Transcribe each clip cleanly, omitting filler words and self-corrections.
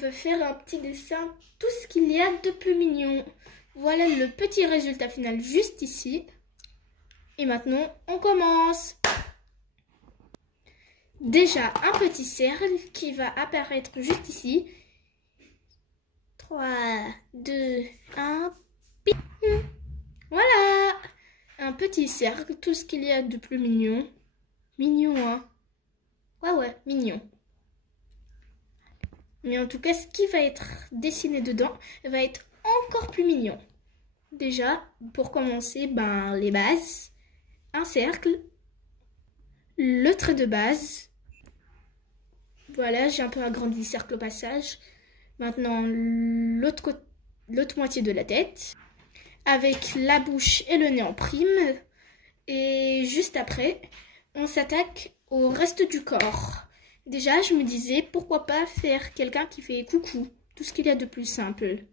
va faire un petit dessin, tout ce qu'il y a de plus mignon. Voilà le petit résultat final juste ici. Et maintenant, on commence. Déjà, un petit cercle qui va apparaître juste ici. 3, 2, 1, ping. Voilà, un petit cercle, tout ce qu'il y a de plus mignon. Mignon, hein? Ouais, mignon. Mais en tout cas, ce qui va être dessiné dedans va être encore plus mignon. Déjà, pour commencer, les bases, un cercle, le trait de base. Voilà, j'ai un peu agrandi le cercle au passage. Maintenant, l'autre moitié de la tête, avec la bouche et le nez en prime. Et juste après, on s'attaque au reste du corps. Déjà, je me disais, pourquoi pas faire quelqu'un qui fait coucou, tout ce qu'il y a de plus simple.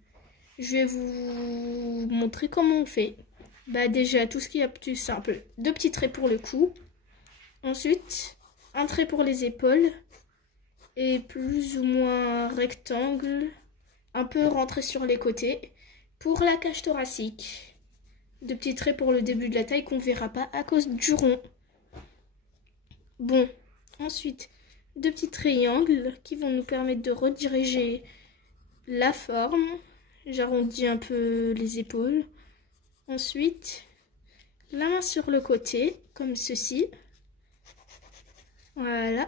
Je vais vous montrer comment on fait. Déjà, tout ce qu'il y a de plus simple. 2 petits traits pour le cou. Ensuite, un trait pour les épaules. Et plus ou moins rectangle, un peu rentré sur les côtés. Pour la cage thoracique. 2 petits traits pour le début de la taille qu'on ne verra pas à cause du rond. Bon, ensuite, 2 petits triangles qui vont nous permettre de rediriger la forme. J'arrondis un peu les épaules. Ensuite, la main sur le côté, comme ceci. Voilà.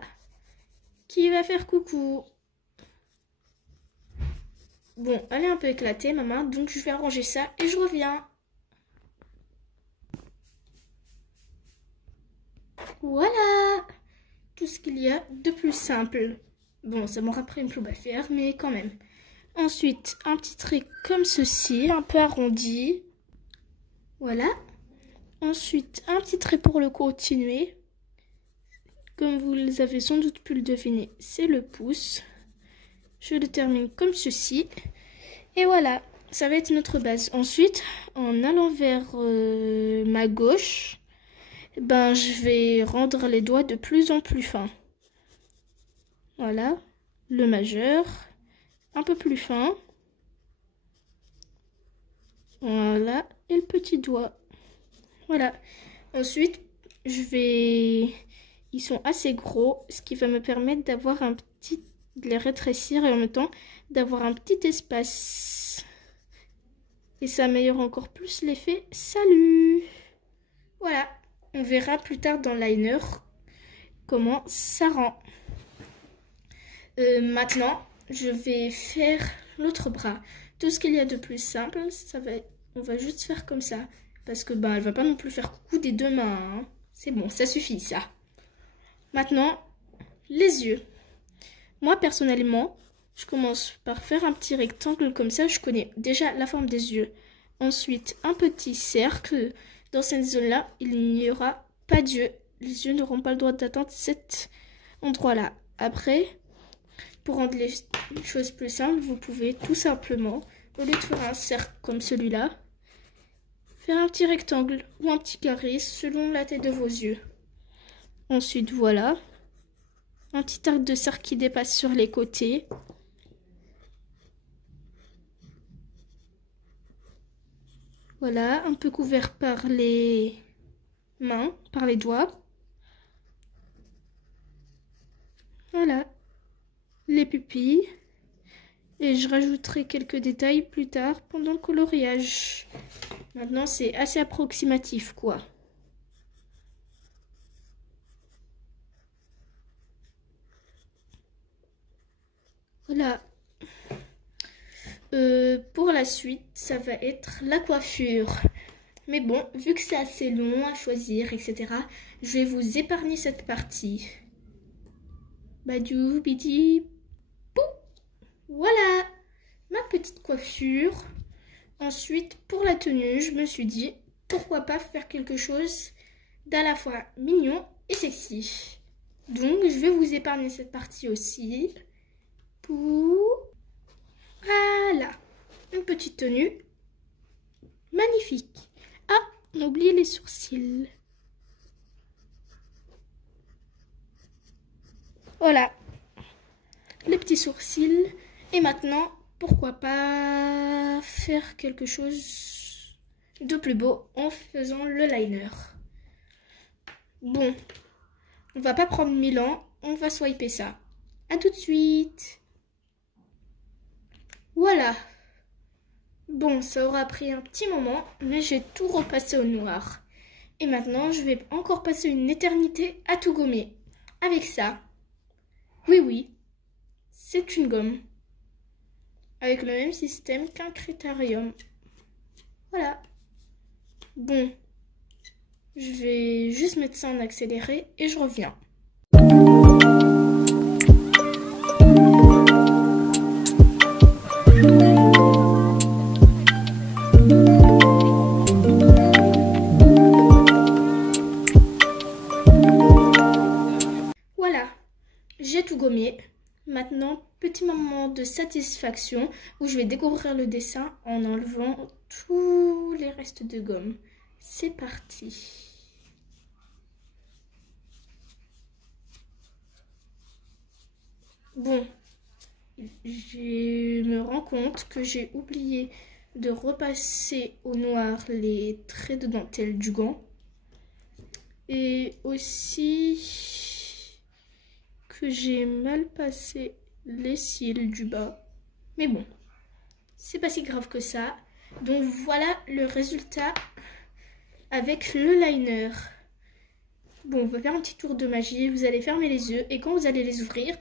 Qui va faire coucou. Bon, elle est un peu éclatée, ma main, donc je vais arranger ça et je reviens. Voilà, tout ce qu'il y a de plus simple. Bon, ça m'aura pris une ploube à faire, mais quand même. Ensuite, un petit trait comme ceci, un peu arrondi. Voilà. Ensuite, un petit trait pour le continuer. Comme vous avez sans doute pu le deviner, c'est le pouce. Je le termine comme ceci. Et voilà, ça va être notre base. Ensuite, en allant vers ma gauche, je vais rendre les doigts de plus en plus fins. Voilà, le majeur, un peu plus fin. Voilà, et le petit doigt. Voilà. Ensuite, ils sont assez gros, ce qui va me permettre d'avoir de les rétrécir et en même temps d'avoir un petit espace. Et ça améliore encore plus l'effet salut. Voilà, on verra plus tard dans liner comment ça rend. Maintenant, je vais faire l'autre bras. Tout ce qu'il y a de plus simple, on va juste faire comme ça. Parce que elle va pas non plus faire coucou des 2 mains. Hein. C'est bon, ça suffit ça. Maintenant, les yeux. Moi, personnellement, je commence par faire un petit rectangle comme ça. Je connais déjà la forme des yeux. Ensuite, un petit cercle. Dans cette zone-là, il n'y aura pas d'yeux. Les yeux n'auront pas le droit d'atteindre cet endroit-là. Après, pour rendre les choses plus simples, vous pouvez tout simplement, au lieu de faire un cercle comme celui-là, faire un petit rectangle ou un petit carré selon la taille de vos yeux. Ensuite, voilà. Un petit arc de cercle qui dépasse sur les côtés. Voilà, un peu couvert par les mains, par les doigts. Voilà, les pupilles. Et je rajouterai quelques détails plus tard pendant le coloriage. Maintenant, c'est assez approximatif, quoi. Voilà. Pour la suite, ça va être la coiffure. Mais bon, vu que c'est assez long à choisir, etc., je vais vous épargner cette partie. Badou, bidi, pou. Voilà, ma petite coiffure. Ensuite, pour la tenue, je me suis dit, pourquoi pas faire quelque chose d'à la fois mignon et sexy. Donc, je vais vous épargner cette partie aussi. Voilà, une petite tenue magnifique. Ah, on a oublié les sourcils. Voilà, les petits sourcils. Et maintenant, pourquoi pas faire quelque chose de plus beau en faisant le liner. Bon, on va pas prendre 1000 ans, on va swiper ça. À tout de suite. Voilà. Bon, ça aura pris un petit moment, mais j'ai tout repassé au noir. Et maintenant, je vais encore passer une éternité à tout gommer. Avec ça. Oui, c'est une gomme. Avec le même système qu'un critérium. Voilà. Bon. Je vais juste mettre ça en accéléré et je reviens. Voilà, j'ai tout gommé. Maintenant, petit moment de satisfaction où je vais découvrir le dessin en enlevant tous les restes de gomme. C'est parti. Bon, je me rends compte que j'ai oublié de repasser au noir les traits de dentelle du gant. Et aussi que j'ai mal passé les cils du bas. Mais bon, c'est pas si grave que ça. Donc voilà le résultat avec le liner. Bon, on va faire un petit tour de magie. Vous allez fermer les yeux et quand vous allez les ouvrir,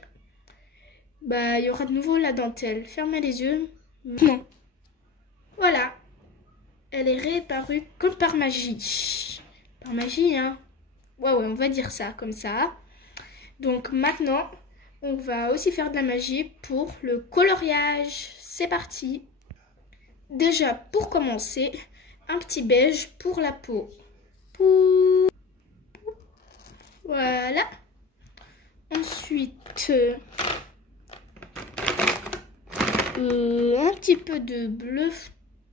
bah, il y aura de nouveau la dentelle. Fermez les yeux. Non. Voilà. Elle est réapparue comme par magie. Par magie, hein. Ouais, on va dire ça comme ça. Donc maintenant, on va aussi faire de la magie pour le coloriage. C'est parti. Déjà, pour commencer, un petit beige pour la peau. Voilà. Ensuite, un petit peu de bleu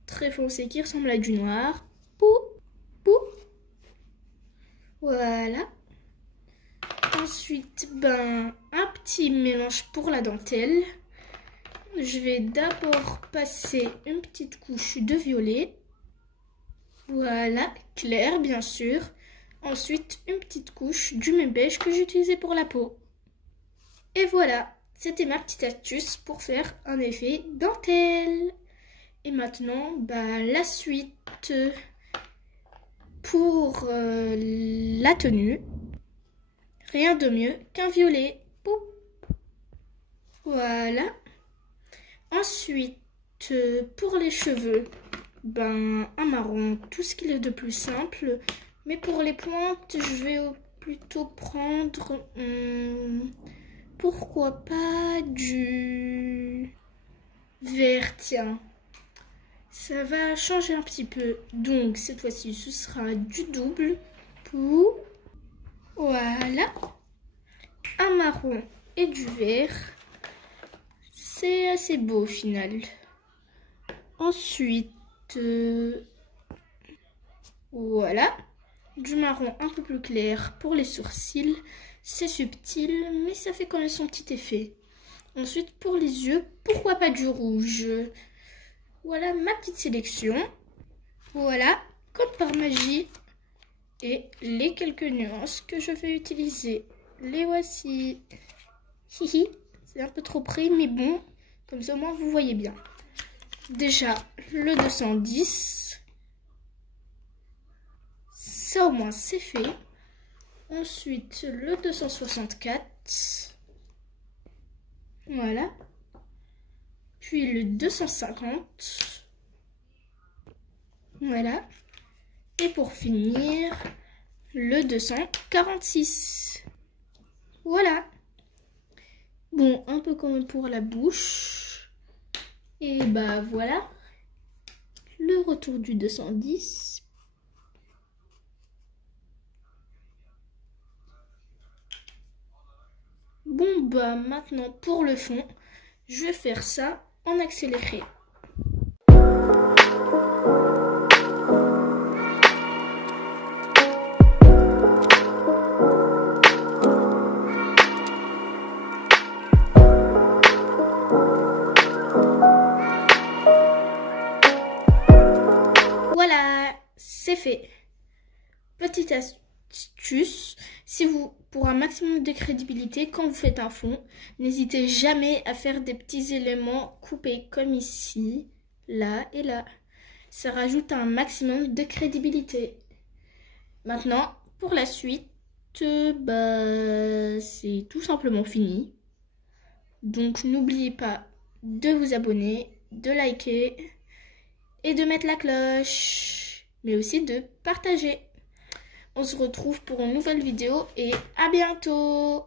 très foncé qui ressemble à du noir. Voilà. Ensuite, un petit mélange pour la dentelle. Je vais d'abord passer une petite couche de violet. Voilà, clair bien sûr. Ensuite, une petite couche du même beige que j'ai utilisé pour la peau. Et voilà, c'était ma petite astuce pour faire un effet dentelle. Et maintenant, la suite pour la tenue. Rien de mieux qu'un violet. Poup. Voilà. Ensuite, pour les cheveux, un marron, tout ce qu'il est de plus simple. Mais pour les pointes, je vais plutôt prendre, pourquoi pas du vert, tiens. Ça va changer un petit peu. Donc, cette fois-ci, ce sera du double pour, voilà, un marron et du vert. C'est assez beau au final. Ensuite, voilà, du marron un peu plus clair pour les sourcils. C'est subtil, mais ça fait quand même son petit effet. Ensuite, pour les yeux, pourquoi pas du rouge? Voilà ma petite sélection. Voilà, comme par magie. Et les quelques nuances que je vais utiliser. Les voici. Hihi, c'est un peu trop près, mais bon, comme ça au moins vous voyez bien. Déjà, le 210. Ça au moins c'est fait. Ensuite, le 264. Voilà. Puis le 250. Voilà. Et pour finir, le 246. Voilà. Bon, un peu quand même pour la bouche. Et voilà. Le retour du 210. Bon, maintenant pour le fond, je vais faire ça en accéléré. c'est fait. Petite astuce, si vous, pour un maximum de crédibilité, quand vous faites un fond, n'hésitez jamais à faire des petits éléments coupés comme ici, là et là. Ça rajoute un maximum de crédibilité. Maintenant, pour la suite, c'est tout simplement fini. Donc n'oubliez pas de vous abonner, de liker et de mettre la cloche, mais aussi de partager. On se retrouve pour une nouvelle vidéo et à bientôt!